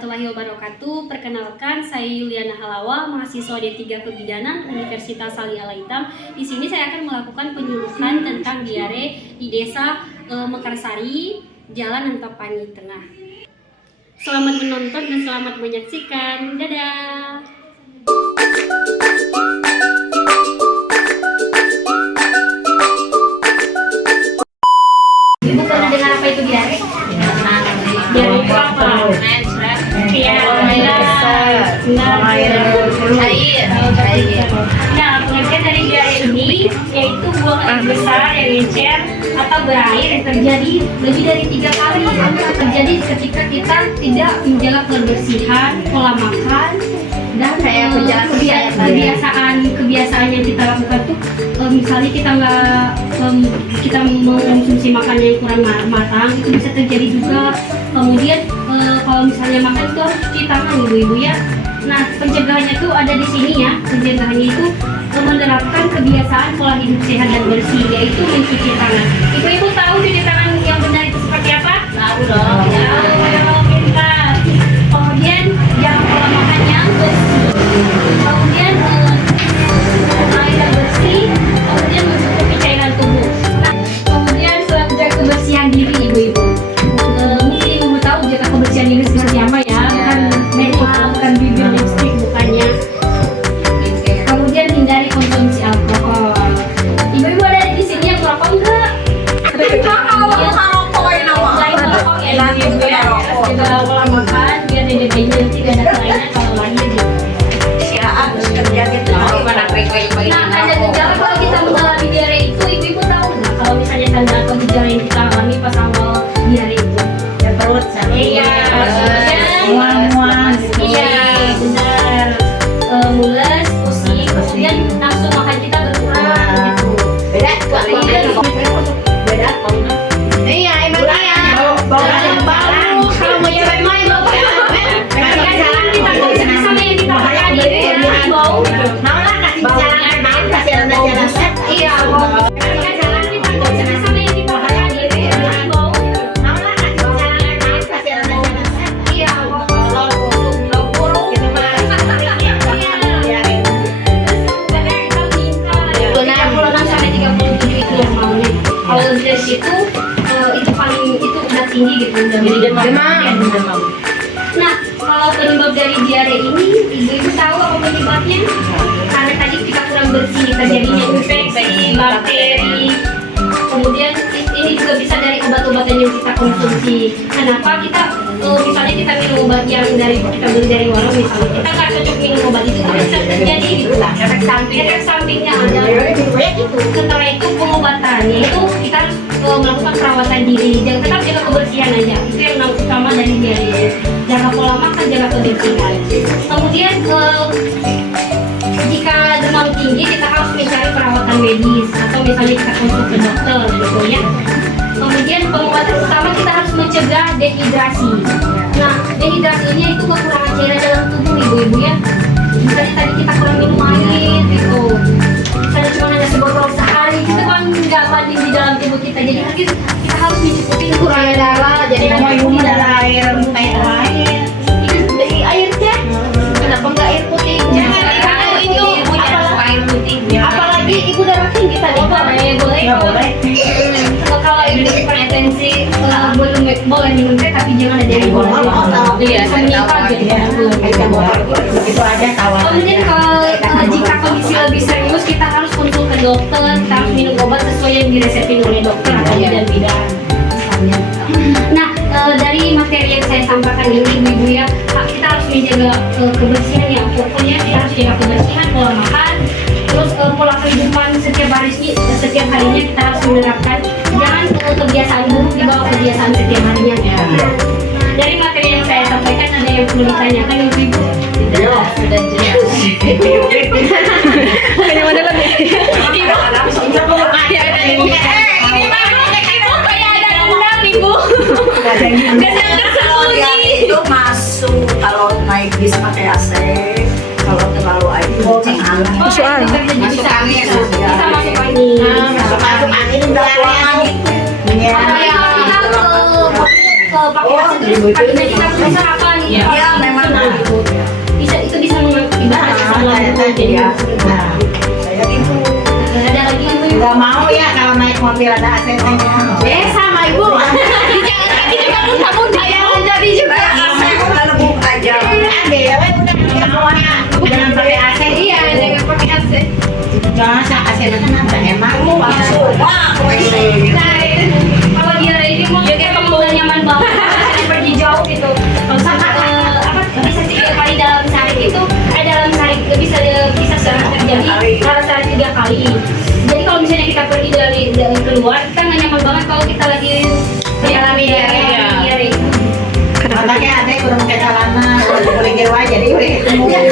warahmatullahi wabarakatuh. Perkenalkan, saya Yuliana Halawa, mahasiswa D3 Kebidanan Universitas Ali Al-Aitam. Di sini saya akan melakukan penyuluhan tentang diare di Desa Mekarsari, Jalan Antapani Tengah. Selamat menonton dan selamat menyaksikan. Dadah. Ibu pernah dengar apa itu diare? Diare itu apa? Nah, pengertian dari diare ini yaitu buang air besar yang encer atau berair yang terjadi lebih dari 3 kali. Terjadi ketika kita tidak menjaga kebersihan, pola makan, dan kebiasaan yang kita lakukan tuh misalnya kita mengonsumsi makanan yang kurang matang, itu bisa terjadi juga. Kemudian kalau misalnya makan itu harus cuci tangan ibu-ibu ya. Nah, pencegahannya tuh ada di sini ya. Pencegahannya itu menerapkan kebiasaan pola hidup sehat dan bersih, yaitu mencuci tangan. Ibu-ibu tahu cuci tangan yang benar itu seperti apa? Tahu dong. Tahu, pintar. Kemudian jangan pola makan yang bersih. Kemudian air yang bersih. Kemudian mencukupi cairan tubuh. Nah, kemudian jaga kebersihan diri ibu-ibu. Mungkin ibu tahu jaga kebersihan diri seperti apa ya? Bukan bibir lipstick bukannya. Kemudian hindari konsumsi alkohol. Ibu-ibu ada di sini yang merokok enggak? Juga pola makan biar dedeknya nanti gak ada kelainan kalau lahir gitu. Nah, ada gejala kalau kita mengalami diare itu, ibu-ibu tahu nggak kalau misalnya tanda atau gejala yang kita alami pas awal diare itu? Ya perut sakit. Iya, mual-mual. Iya, benar. Mules, pusing, kemudian nafsu makan kita berkurang gitu. Beda apa? Iya, emang iya. Bau. Kalau mau cewek main bau ya. Kita sama yang kita makan ini bau. Mau lah kasih jalan, mau kasih jalan. Iya, bau. Sama yang kita makan ini bau. Mau lah kasih jalan, mau kasih jalan. Iya, bau. Kalau dari situ itu paling itu udah tinggi gitu, udah demam. Nah, kalau penyebab dari diare ini, ibu-ibu tahu apa penyebabnya? Karena tadi kita kurang bersih, terjadinya infeksi, bakteri. Kemudian ini juga bisa dari obat-obatan yang kita konsumsi. Kenapa kita misalnya kita minum obat yang kita beli dari warung, misalnya kita nggak cocok minum obat itu bisa terjadi gitu lah. Efek sampingnya ada. Setelah itu pengobatannya itu kita harus melakukan perawatan diri. Jangan tetap jaga kebersihan aja. Itu yang utama dari diare. Jaga pola makan, jaga kebersihan. Kemudian jika demam tinggi kita harus mencari perawatan medis atau misalnya kita konsul ke dokter gitu ya. Kemudian pengobatan utama kita harus mencegah dehidrasi. Nah, dehidrasinya itu kekurangan cairan dalam tubuh ibu-ibu ya. Misalnya tadi kita kurang minum air gitu. Misalnya cuma hanya sebotol sehari, kita kan nggak banding di dalam tubuh kita. Jadi mungkin kita harus mencukupi kekurangan darah. Jadi Mau darah air, air. Dari airnya, kenapa nggak air putih? Jangan itu air putih. Apalagi ibu darah tinggi tadi. Boleh. Kalau ibu hipertensi boleh minum teh, tapi jangan ada yang boleh. Iya, meningkat jadi itu aja kawan. Kemudian kalau jika kondisi lebih serius, kita harus konsul ke dokter. Kita harus minum obat sesuai yang diresepin oleh dokter atau bidan. Nah, dari materi yang saya sampaikan ini ibu-ibu ya, kita harus menjaga kebersihan ya. Pokoknya kita harus jaga kebersihan, pola makan, terus pola kehidupan setiap harinya kita harus menerapkan. Jangan kebiasaan buruk dibawa kebiasaan setiap harinya. Dari materi yang saya sampaikan ada yang perlu ditanyakan ibu-ibu? Sudah jelas. Kayaknya mana lagi? Itu masuk kalau naik bis pakai AC, kalau terlalu air Masuk angin. Bisa masuk angin. Masuk angin udah keluar. Kita ke pakai AC terus kakinya kita bisa apa nih? jadi Iya. sebentar. Nah, saya itu Ada lagi yang mau? nggak mau ya kalau naik mobil ada AC-nya. Sama ibu. Jangan tadi juga muntah-muntah yang menjadi juga. AC udah lebuk aja. Ada ya, jangan pakai AC. Iya, jangan pakai AC. Jangan sa AC nya kenapa? Emang lu langsung. Wah, Kalau dia ini mau kayak kamu udah nyaman banget, misalnya pergi jauh gitu. Kalau sama apa bisa 3 kali dalam sehari itu, dalam sehari bisa sering terjadi dalam sehari 3 kali. Jadi kalau misalnya kita pergi dari keluar, kita nggak nyaman banget kalau kita lagi mengalami diare. Makanya ada yang kurang kayak celana, boleh gerwa jadi boleh ketemu. Jadi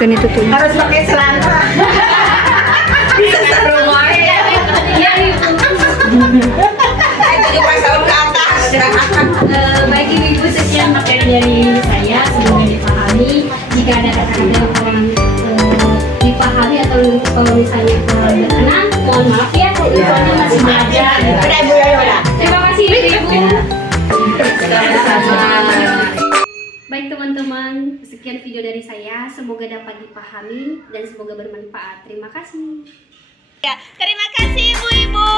Kan itu tuh. harus pakai celana. Bisa serumah ya. Iya ibu. Itu juga selalu ke atas. Baik ibu sekian materi dari saya, semoga dipahami. Jika ada kata-kata yang kurang dipahami atau kalau misalnya kurang berkenan, mohon maaf ya. Infonya masih ada. Udah ibu ya udah. Terima kasih ibu. Sama-sama. Baik teman-teman, sekian video dari saya. Semoga dapat dipahami dan semoga bermanfaat. Terima kasih. Terima kasih ibu-ibu.